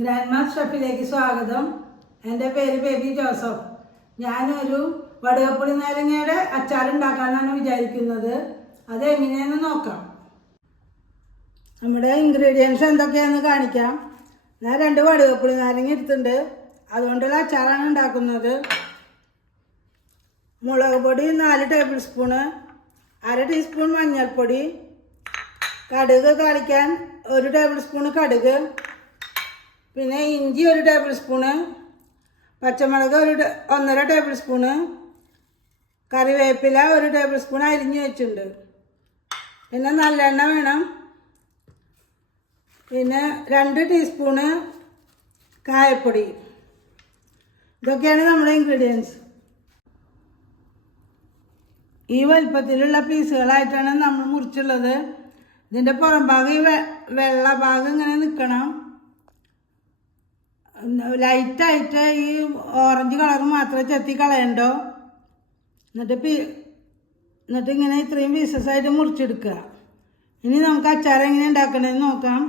Grand mass ഷെഫിലേക്ക് സ്വാഗതം. എൻ്റെ പേര് ബേബി ജോസഫ്. ഞാനൊരു വടുകപ്പുളി നാരങ്ങയുടെ അച്ചാറുണ്ടാക്കാനാണ് വിചാരിക്കുന്നത്. അതെങ്ങനെയാണെന്ന് നോക്കാം. നമ്മുടെ ഇൻഗ്രീഡിയൻസ് എന്തൊക്കെയാണെന്ന് കാണിക്കാം. ഞാൻ 2 വടുകപ്പുളി നാരങ്ങ എടുത്തിട്ടുണ്ട്. അതുകൊണ്ടുള്ള അച്ചാറാണ് ഉണ്ടാക്കുന്നത്. മുളക് പൊടി 4 ടേബിൾ സ്പൂണ്, 1/2 ടീസ്പൂൺ മഞ്ഞൾപ്പൊടി, കടുക് താളിക്കാൻ 1 ടേബിൾ സ്പൂണ് കടുക്, പിന്നെ ഇഞ്ചി 1 ടേബിൾ സ്പൂണ്, പച്ചമുളക് 1.5 ടേബിൾ സ്പൂണ്, കറിവേപ്പില 1 ടേബിൾ സ്പൂൺ അരിഞ്ഞ് വെച്ചിട്ടുണ്ട്. പിന്നെ നല്ലെണ്ണ വേണം. പിന്നെ 2 ടീസ്പൂണ് കായപ്പൊടി. ഇതൊക്കെയാണ് നമ്മുടെ ഇൻഗ്രീഡിയൻസ്. ഈ വലിപ്പത്തിലുള്ള പീസുകളായിട്ടാണ് നമ്മൾ മുറിച്ചുള്ളത്. ഇതിൻ്റെ പുറം ഭാഗം ഈ വെള്ള ഭാഗം ഇങ്ങനെ നിൽക്കണം. ലൈറ്റായിട്ട് ഈ ഓറഞ്ച് കളർ മാത്രമേ ചെത്തി കളയണ്ടോ. എന്നിട്ട് ഇങ്ങനെ ഇത്രയും പീസസായിട്ട് മുറിച്ചെടുക്കുക. ഇനി നമുക്ക് അച്ചാർ എങ്ങനെ ഉണ്ടാക്കണമെന്ന് നോക്കാം.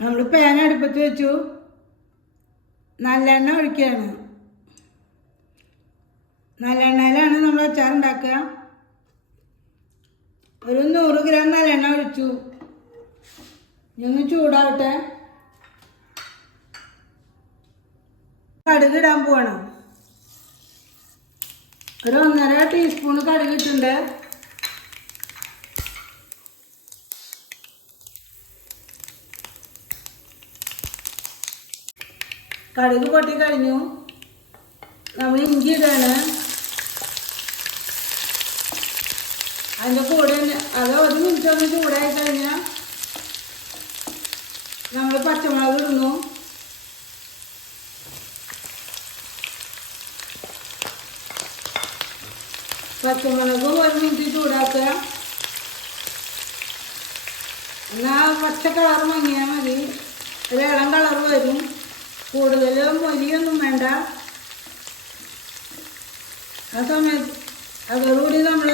നമ്മൾ പാൻ അടുപ്പത്ത് വെച്ചു. നല്ലെണ്ണ ഒഴിക്കുകയാണ്. നല്ലെണ്ണയിലാണ് നമ്മൾ അച്ചാർ ഉണ്ടാക്കുക. ഒരു 100 ഗ്രാം നല്ലെണ്ണ ഒഴിച്ചു. ഇനി ചൂടാവട്ടെ. കടുക് ഇടാൻ പോവാണ്. ഒരു 1.5 ടീസ്പൂൺ കടുക് ഇട്ടുണ്ട്. കടുക് പൊട്ടി കഴിഞ്ഞു. നമ്മൾ ഇഞ്ചി ഇടാണ്. അതിൻ്റെ കൂടെ അത് 1 മിനിറ്റ് ഒന്ന് ചൂടായി കഴിഞ്ഞാൽ നമ്മൾ പച്ചമുളക് ഇടുന്നു. പച്ചമുളകും 1 മിനിറ്റ് ചൂടാക്കുക. എന്നാൽ പച്ച കളർ മങ്ങിയാൽ മതി. ഒരു ഇളം കളർ വരും. കൂടുതൽ മൊരിയൊന്നും വേണ്ട. ആ സമയത്ത് അതോടുകൂടി നമ്മൾ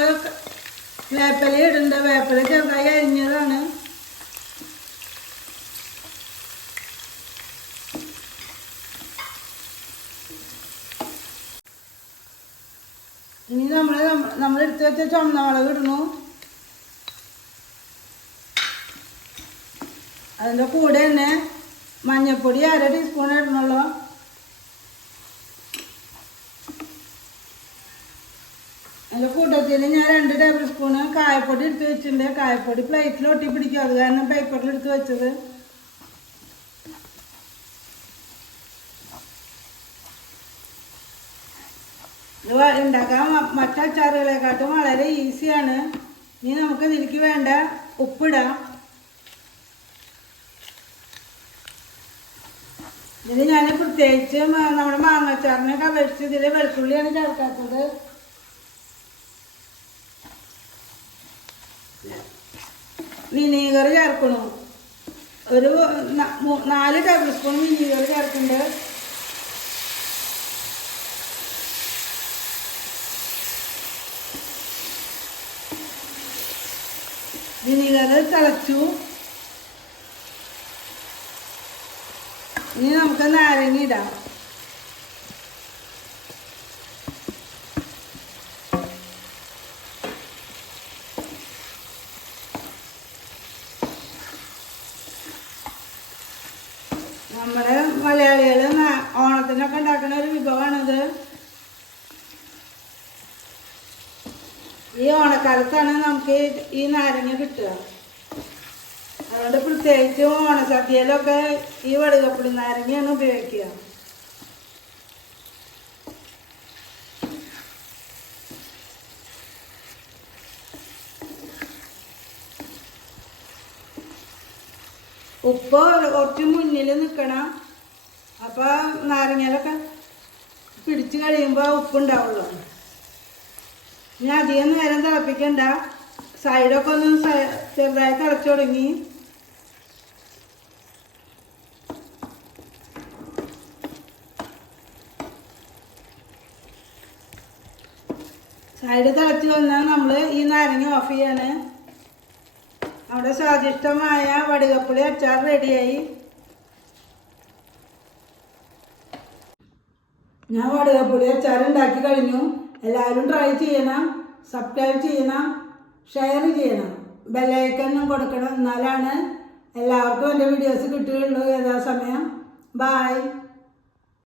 വേപ്പില ഇടണ്ട. വേപ്പില ചെറുതായി അരിഞ്ഞതാണ്. ഇനി നമ്മൾ എടുത്ത് വെച്ച ചുവന്നമുളക് ഇടുന്നു. അതിൻ്റെ കൂടെ തന്നെ മഞ്ഞൾപ്പൊടി 1/2 ടീസ്പൂൺ ഇടണുള്ളൂ. അതിൻ്റെ കൂട്ടത്തിൽ ഞാൻ 2 ടേബിൾ സ്പൂണ് കായപ്പൊടി എടുത്ത് വെച്ചിട്ടുണ്ട്. കായപ്പൊടി പ്ലേറ്റിൽ ഒട്ടി പിടിക്കും. അത് കാരണം പേപ്പറിൽ എടുത്ത് വെച്ചത്. ഇത് ഉണ്ടാക്കാൻ മറ്റച്ചാറുകളെക്കാട്ടും വളരെ ഈസിയാണ്. ഇനി നമുക്ക് ഇതിലേക്ക് വേണ്ട ഉപ്പിടാം. ഇതിൽ ഞാൻ പ്രത്യേകിച്ച് നമ്മുടെ മാങ്ങാച്ചാറിനൊക്കെ അപേക്ഷിച്ച് ഇതിൽ വെളുത്തുള്ളിയാണ് ചേർക്കാത്തത്. വിനീഗർ ചേർക്കണം. ഒരു 4 ടേബിൾ സ്പൂൺ വിനീഗർ ചേർക്കുന്നുണ്ട്. വിനീഗർ തിളച്ചു. ഇനി നമുക്ക് നാരങ്ങ ഇടാം. നമ്മുടെ മലയാളികൾ ഓണത്തിനൊക്കെ ഉണ്ടാക്കുന്ന ഒരു വിഭവമാണിത്. ഈ ഓണക്കാലത്താണ് നമുക്ക് ഈ നാരങ്ങ കിട്ടുക. അതുകൊണ്ട് പ്രത്യേകിച്ച് ഓണസദ്യയിലൊക്കെ ഈ വടുകപ്പുളി നാരങ്ങയാണ് ഉപയോഗിക്കുക. ഉപ്പ് കുറച്ച് മുന്നിൽ നിൽക്കണം. അപ്പോൾ നാരങ്ങയിലൊക്കെ പിടിച്ച് കഴിയുമ്പോൾ ഉപ്പുണ്ടാവുള്ളൂ. ഇനി അധികം നേരം തിളപ്പിക്കണ്ട. സൈഡൊക്കെ ഒന്ന് ചെറുതായി തിളച്ചു തുടങ്ങി. സൈഡ് തിളച്ച് വന്നാൽ നമ്മൾ ഈ നാരങ്ങ ഓഫ് ചെയ്യാണ്. അവിടെ സ്വാദിഷ്ടമായ വടുകപ്പുളി അച്ചാർ റെഡിയായി. ഞാൻ വടുകപ്പുളി അച്ചാർ ഉണ്ടാക്കി കഴിഞ്ഞു. എല്ലാവരും ട്രൈ ചെയ്യണം, സബ്സ്ക്രൈബ് ചെയ്യണം, ഷെയർ ചെയ്യണം, ബെല്ലൈക്കനും കൊടുക്കണം. എന്നാലാണ് എല്ലാവർക്കും എൻ്റെ വീഡിയോസ് കിട്ടുകയുള്ളൂ യഥാസമയം. ബായ്.